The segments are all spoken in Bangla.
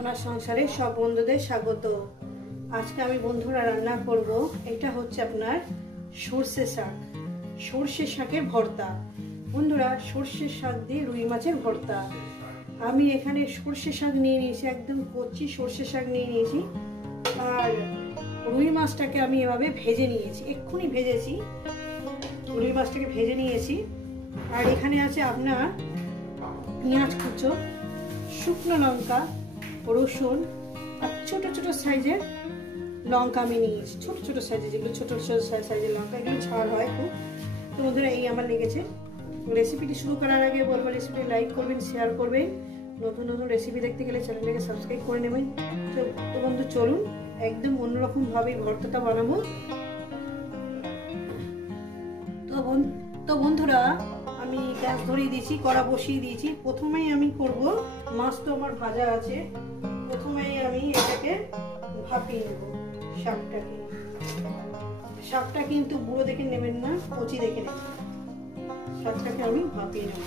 সোনার সংসারে সব বন্ধুদের স্বাগত। আজকে আমি বন্ধুরা রান্না করব, এটা হচ্ছে আপনার সর্ষে শাক, সর্ষে শাকের ভর্তা। বন্ধুরা, সর্ষে শাক দিয়ে রুই মাছের ভর্তা। আমি এখানে সর্ষে শাক নিয়ে নিয়েছি, একদম কচি সর্ষে শাক নিয়ে নিয়েছি। আর রুই মাছটাকে আমি এভাবে ভেজে নিয়েছি, এক্ষুনি ভেজেছি। রুই মাছটাকে ভেজে নিয়েছি। আর এখানে আছে আপনার পেঁয়াজ কুচো, শুকনো লঙ্কা, রসুন আর ছোট ছোট সাইজের লঙ্কা আমি নিয়েছি। ছোট ছোট সাইজের, যেগুলো ছোট ছোট সাইজের লঙ্কা, এগুলো ঝাল হয় খুব। তো বন্ধুরা, এই আমার লেগেছে। রেসিপিটি শুরু করার আগে বলবো, রেসিপিটি লাইক করবেন, শেয়ার করবেন। নতুন নতুন রেসিপি দেখতে গেলে চ্যানেলটাকে সাবস্ক্রাইব করে নেবেন। তো বন্ধু, চলুন একদম অন্যরকম ভাবে ভর্তাটা বানাবো। তো বন্ধুরা, আমি গ্যাস ধরিয়ে দিয়েছি, কড়া বসিয়ে দিয়েছি। প্রথমেই আমি করব, মাছ তো আমার ভাজা আছে, প্রথমেই আমি এটাকে ভাপিয়ে নেব। শাকটা কিন্তু বুড়ো দেখে নেবেন না, কচি দেখে নেবেন। শাকটাকে আমি ভাপিয়ে নেব।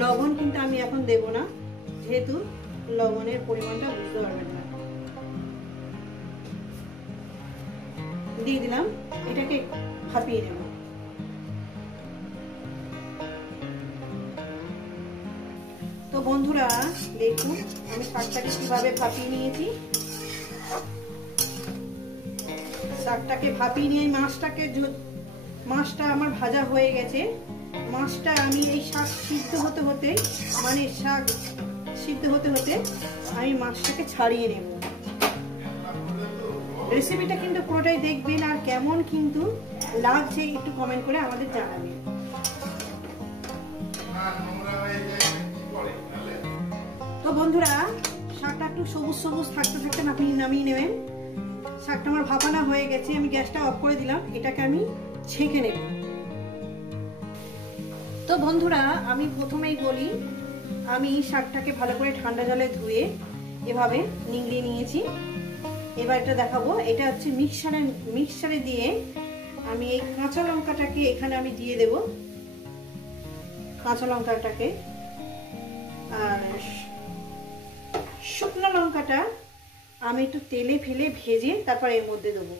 লবণ কিন্তু আমি এখন দেব না, যেহেতু লবণের পরিমাণটা বুঝতে পারবেন না। দিয়ে দিলাম, এটাকে ভাপিয়ে নেব। তো বন্ধুরা দেখুন, আমি শাকটাকে কিভাবে ভাপিয়ে নিয়েছি। শাকটাকে ভাপিয়ে নিয়ে মাছটা আমার ভাজা হয়ে গেছে। মাছটা আমি এই শাক সিদ্ধ হতে হতে আমি মাছটাকে ছাড়িয়ে নেব। রেসিপিটা কিন্তু পুরোটাই দেখবেন, আর কেমন কিন্তু লাগছে একটু কমেন্ট করে আমাদের জানাবেন। তো বন্ধুরা, শাকটা একটু সবুজ সবুজ থাকতে থাকতে নামিয়ে নেবেন। শাকটা আমার ভাপানো হয়ে গেছে, আমি গ্যাসটা অফ করে দিলাম। এটাকে আমি ছেঁকে নেব। তো বন্ধুরা, আমি প্রথমেই বলি, আমি শাকটাকে ভালো করে ঠান্ডা জলে ধুয়ে এভাবে নিংড়িয়ে নিয়েছি। এবার এটা দেখাবো। এটা হচ্ছে মিক্সারে দিয়ে আমি এই কাঁচা লঙ্কাটাকে এখানে আমি দিয়ে দেব। কাঁচা লঙ্কাটাকে আর শুকনো লঙ্কাটা আমি একটু তেলে ফেলে ভেজে তারপর এর মধ্যে দেবো।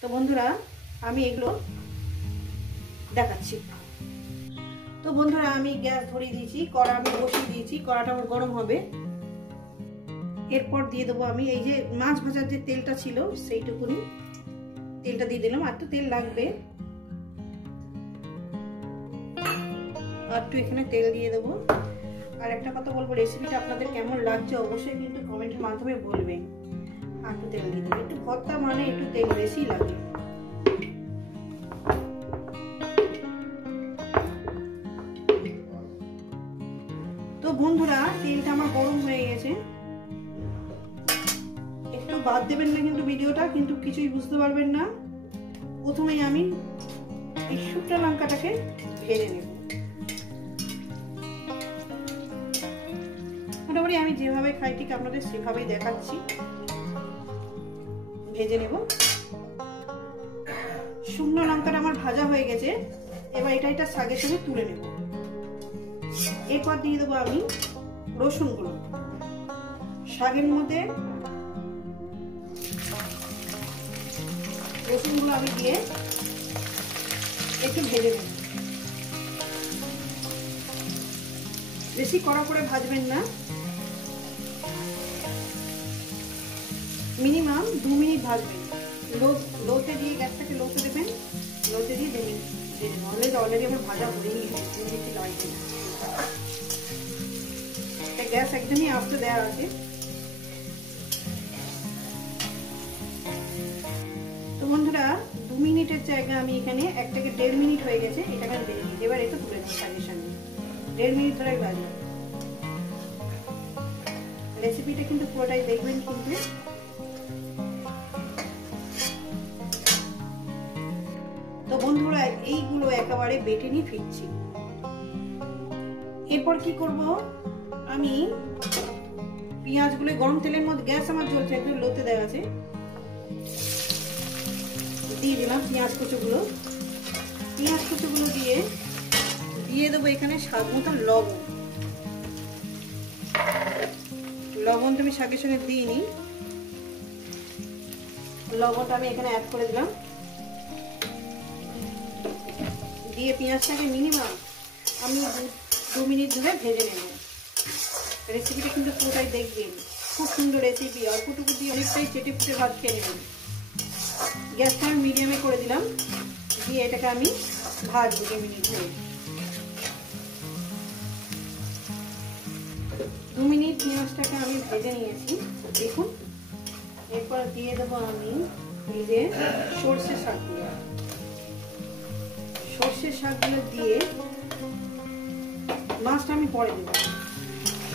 তো বন্ধুরা, আমি এগুলো দেখাচ্ছি। তো বন্ধুরা, আমি গ্যাস ধরিয়ে দিয়েছি, কড়া আমি বসিয়ে দিয়েছি। কড়াটা আমার গরম হবে। এরপর দিয়ে দেবো আমি এই যে মাছ ভাজার যে তেলটা ছিল, সেইটুকুনি তেলটা দিয়ে দিলাম। আর একটু তেল লাগবে, আর একটু এখানে তেল দিয়ে দেবো। আর একটা কথা বলবো, রেসিপিটা আপনাদের কেমন লাগছে অবশ্যই কিন্তু কমেন্টের মাধ্যমে বলবেন। আর একটু তেল দিয়ে দেবো। একটু ভর্তা মানে একটু তেল বেশি লাগে। তো বন্ধুরা, তেলটা আমার গরম হয়ে গেছে। একটু বাদ দেবেন না কিন্তু ভিডিওটা, কিন্তু কিছুই বুঝতে পারবেন না। প্রথমেই আমি এই শুকনো লঙ্কাটাকে ভেজে নেব। মোটামুটি আমি যেভাবে খাই ঠিক আপনাদের সেভাবেই দেখাচ্ছি। ভেজে নেব। শুকনো লঙ্কাটা আমার ভাজা হয়ে গেছে। এবার এটা শাকের সঙ্গে তুলে নেব। এরপর দিয়ে দেবো আমি রসুনগুলো। শাকের মধ্যে রসুনগুলো আমি দিয়ে একটু ভেজে নেব। বেশি কড়া করে ভাজবেন না, মিনিমাম 2 মিনিট ভাজবেন। লোতে দিয়ে, গ্যাসটাকে লোতে দেবেন। লোতে দিয়ে 2 মিনিট দিয়ে দেবেন। অলরেডি আমার ভাজা হয়েই গেছে, বেশি লাগবে না। গ্যাস একদমই আস্তে দেওয়া আছে। তো বন্ধুরা, 2 মিনিটের জায়গায় আমি এখানে একটাকে 1.5 মিনিট হয়ে গেছে। এটাকে আমি দেখে নিই। এবার এটা তুলে নেব শাকের সঙ্গে। 1.5 মিনিট ধরে ভাজবো। রেসিপিটা কিন্তু পুরোটাই দেখবেন কিন্তু। তো বন্ধুরা, এইগুলো একেবারে বেটে নিয়ে ফিরছি। এরপর কি করব, আমি পেঁয়াজগুলো গরম তেলের মধ্যে, গ্যাস আমার জ্বলছে, একদম লোতে দেওয়া আছে, দিয়ে দিলাম পেঁয়াজ কুচোগুলো দিয়ে দিয়ে দেবো এখানে স্বাদ মতো লবণ। লবণটা আমি শাকের সঙ্গে দিইনি, লবণটা আমি এখানে অ্যাড করে দিলাম। দিয়ে পেঁয়াজটাকে মিনিমাম আমি 2 মিনিট ধরে ভেজে নেব। রেসিপিটা কিন্তু পুরোটাই দেখবেন, খুব সুন্দর রেসিপি। অল্পটুকু দিয়ে অনেকটাই চেটে ফুটে ভাত খেয়ে নেবেন। গ্যাসটা আমি মিডিয়ামে করে দিলাম, দিয়ে এটাকে আমি ভাজবো 2 মিনিট ধরে। 2 মিনিট পেঁয়াজটাকে আমি ভেজে নিয়েছি দেখুন। এরপর দিয়ে দেবো আমি এই যে সর্ষের শাকগুলো। সর্ষের শাকগুলো দিয়ে মাছটা আমি পরে দেবো।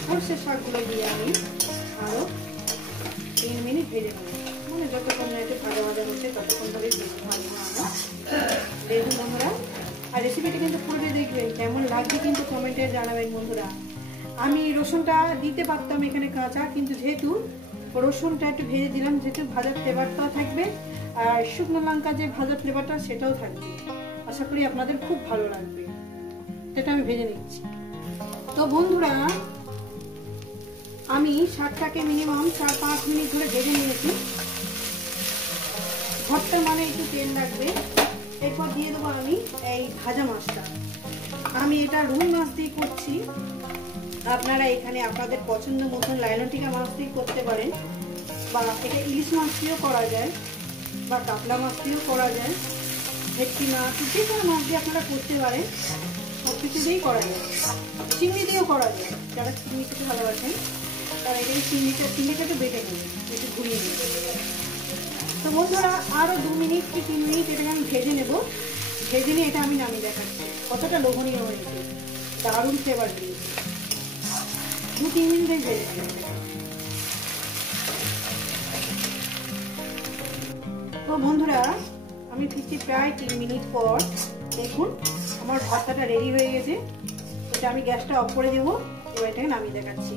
সর্ষের শাকগুলো দিয়ে আমি আরো 3 মিনিট ভেজে নেবো, মানে যতক্ষণ না একটু ভাজা ভাজা হচ্ছে ততক্ষণ ধরে ভাজবো আমরা। দেখুন বন্ধুরা, আর রেসিপিটা কিন্তু পুরোটাই দেখবেন, কেমন লাগবে কিন্তু কমেন্টে জানাবেন বন্ধুরা। আমি রসুনটা দিতে পারতাম এখানে কাঁচা, কিন্তু যেহেতু রসুনটা একটু ভেজে দিলাম, যেহেতু ভাজার ফ্লেভারটাও থাকবে আর শুকনো লঙ্কা যে ভাজার ফ্লেভারটা সেটাও থাকবে। আশা করি আপনাদের খুব ভালো লাগবে। এটা আমি ভেজে নিচ্ছি। তো বন্ধুরা, আমি শাকটাকে মিনিমাম 4-5 মিনিট ধরে ভেজে নিয়েছি। ভর্তা মানে একটু তেল লাগবে। এরপর দিয়ে দেবো আমি এই ভাজা মাছটা। আমি এটা রুই মাছ দিয়ে করছি, আপনারা এখানে আপনাদের পছন্দ মতন লাইলনটিকা মাছ দিয়ে করতে পারেন, বা এটা ইলিশ মাছ দিয়েও করা যায়, বা কাতলা মাছ দিয়েও করা যায়, ভেটকি মাছ, যে কোনো মাছ দিয়ে আপনারা করতে পারেন। সব কিছু দিয়েই করা যায়, চিংড়ি দিয়েও করা যায়। যারা চিংড়ি খেতে ভালোবাসেন তারা এটাকে চিংড়িটা একটু বেটে নেবেন, একটু ঘুরিয়ে নেবেন। তো বন্ধুরা, আরও 2 মিনিট কি 3 মিনিট এটাকে আমি ভেজে নেব। ভেজে নিয়ে এটা আমি নামিয়ে দেখাচ্ছি কতটা লোভনীয় হয়েছে, দারুণ ফ্লেভার দিয়েছে। 2-3 মিনিটেই ভেজে নেব। তো বন্ধুরা, আমি ফিরছি প্রায় 3 মিনিট পর। দেখুন আমার ভর্তাটা রেডি হয়ে গেছে। এটা আমি গ্যাসটা অফ করে দেবো, এবার এটাকে নামিয়ে দেখাচ্ছি।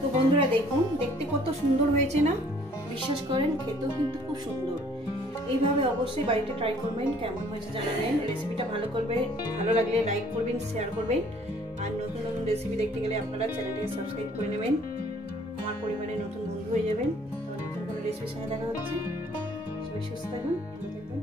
তো বন্ধুরা দেখুন, দেখতে কত সুন্দর হয়েছে না? বিশ্বাস করেন, খেতেও কিন্তু খুব সুন্দর। এইভাবে অবশ্যই বাড়িতে ট্রাই করবেন, কেমন হয়েছে জানাবেন। রেসিপিটা ভালো লাগলে লাইক করবেন, শেয়ার করবেন। আর নতুন নতুন রেসিপি দেখতে গেলে আপনারা চ্যানেলটিকে সাবস্ক্রাইব করে নেবেন, আমার পরিবারে নতুন বন্ধু হয়ে যাবেন। নতুন কোনো রেসিপির সঙ্গে দেখা হচ্ছে। সবাই সুস্থ থাকুন, ভালো থাকবেন।